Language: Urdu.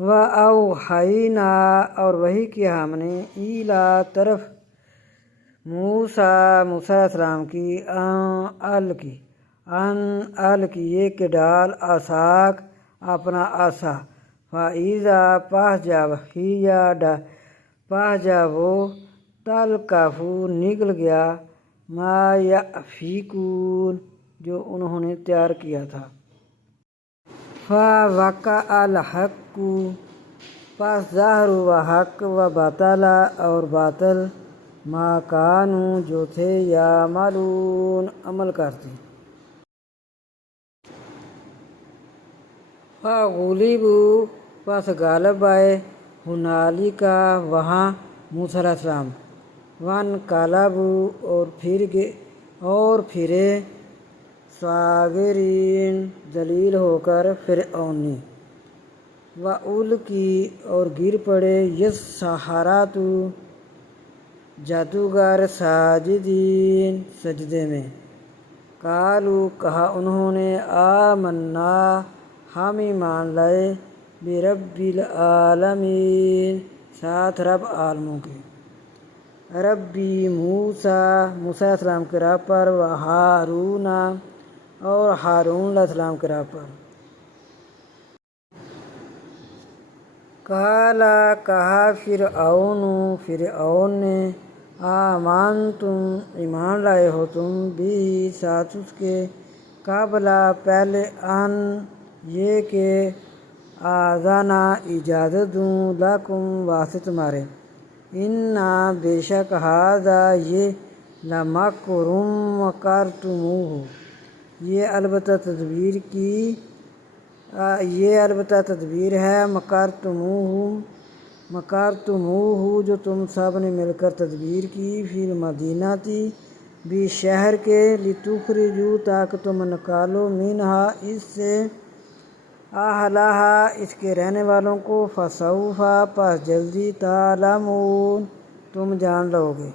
وَأَوْحَيْنَا اور وحی کیا ہم نے ایلا طرف موسیٰ علیہ السلام کی ان یہ کہ ڈال عصاک اپنا عصا فَإِذَا پاس جا وہ تلقف نکل گیا ما یأفکون جو انہوں نے تیار کیا تھا فَوَقَعَ الْحَقُّ پس ظاہر ہوا حق وَبَطَلَ اور باطل ما کانوا جو تھے یعملون عمل کرتے فَغُلِبُوا پس غالب آئے ہنالک وہاں موسیٰ علیہ السلام وَانقَلَبُوا اور پھرے صاغرین ذلیل ہو کر فرعون نے وَأُلْقِی اور گر پڑے السَّحَرَۃُ جادوگر ساجدین سجدے میں قالوا کہا انہوں نے آمنا ہم ایمان لائے برب العالمین ساتھ رب عالموں کے ربی موسیٰ علیہ السلام کے رب پر وہارون اور ہارون علیہ السلام کے رب پر قال کہا فرعون نے آمنتم ایمان لائے ہو تم بھی ساتھ اس کے قبل پہلے ان یہ کہ آذان اجازت دوں لکم واسطے تمہارے انا بے شک ھذا یہ لمکر مکرتموہ یہ البتہ تدبیر ہے مکرتموہ جو تم سب نے مل کر تدبیر کی فی المدینہ بھی شہر کے لتخرجوا تاکہ تم نکالو منہا اس سے اہلہا اس کے رہنے والوں کو فسوف پس جلدی تعلمون تم جان لو گے